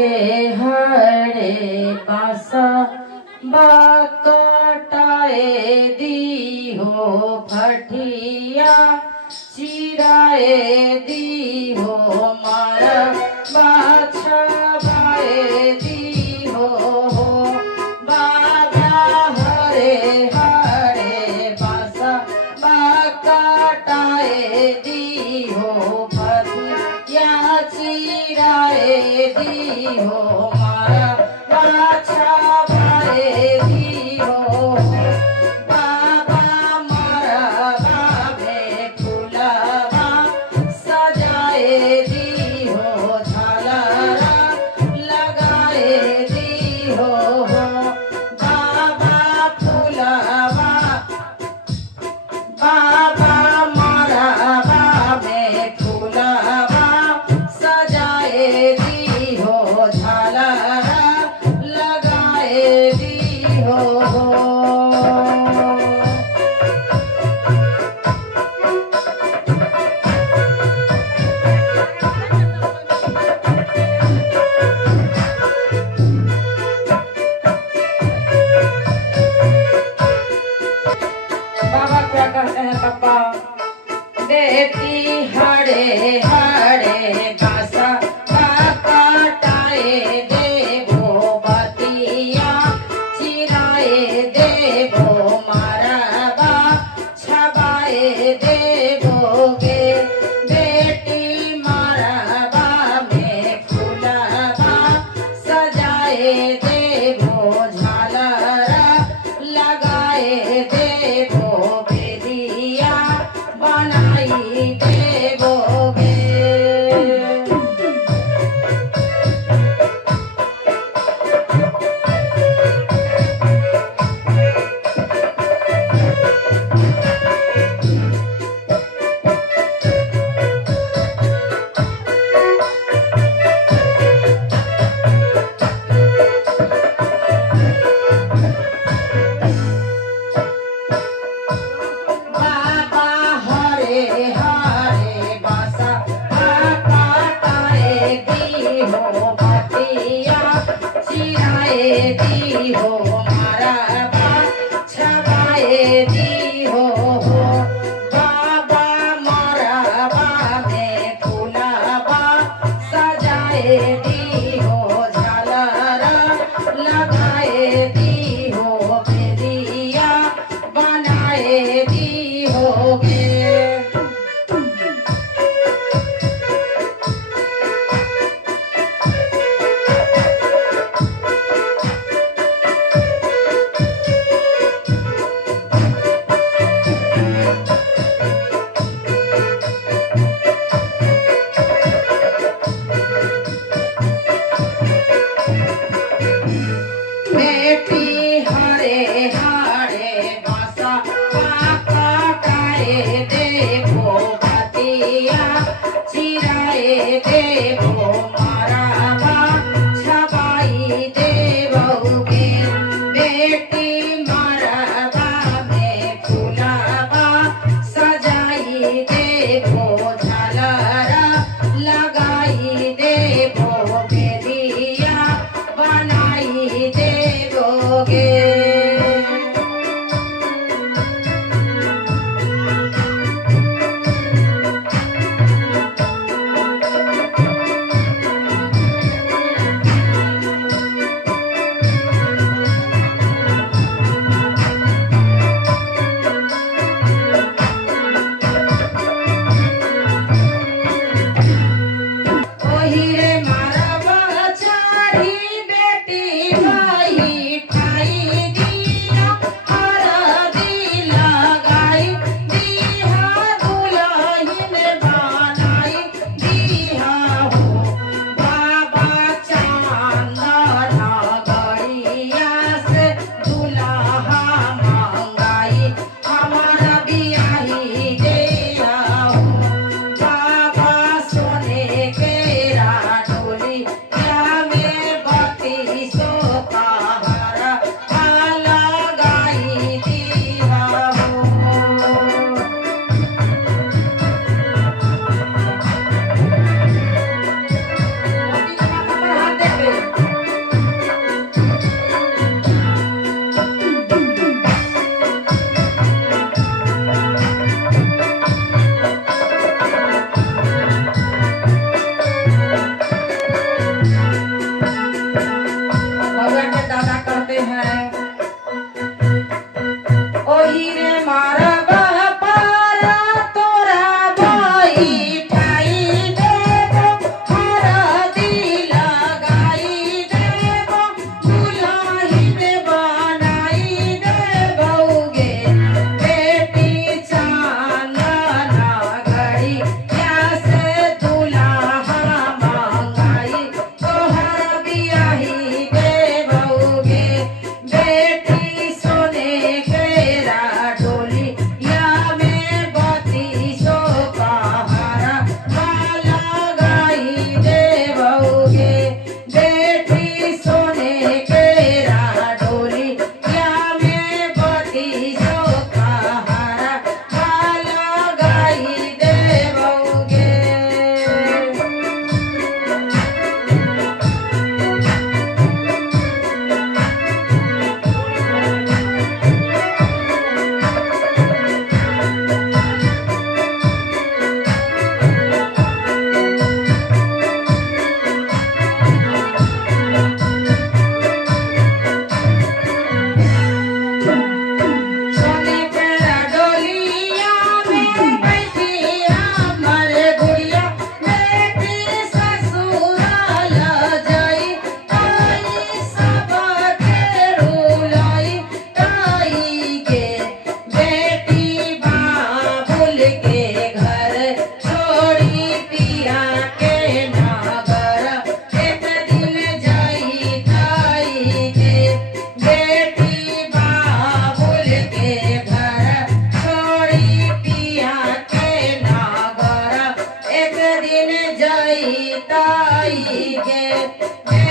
हरे बासा बाकटाए दी हो फटिया चिराए दी हो मारा बाछा बाए दी हो बाबा हरे हरे बासा बाकटाए दी हो फटिया चिराए दी हो मारा बाछा बाए दी हो बाबा मारा बाबे फुलवा सजाए दी हो झालरा लगाए दी हो बाबा फुलवा बाबा मारा बाबे फुलवा सजाए दी हो झालरा लगाए दी हो बाबा क्या कहते हैं पापा बेटी हरे हरे बासा काटाए देवो बतिया चिराए देवो मारबा छबाए देवोगे बेटी मारबा में फुलवा सजाए देवो झालरा लगाए देवो बेदिया बनाई देवोगे बाबा हरे हरे बासा काटाए दी हो बतिया चिराए दी हो मारबा छबाए दी हो बाबा मारबा में फुलवा सजाए दी हो झालरा लगाए दी हो बेदिया बनाए दी होगे हे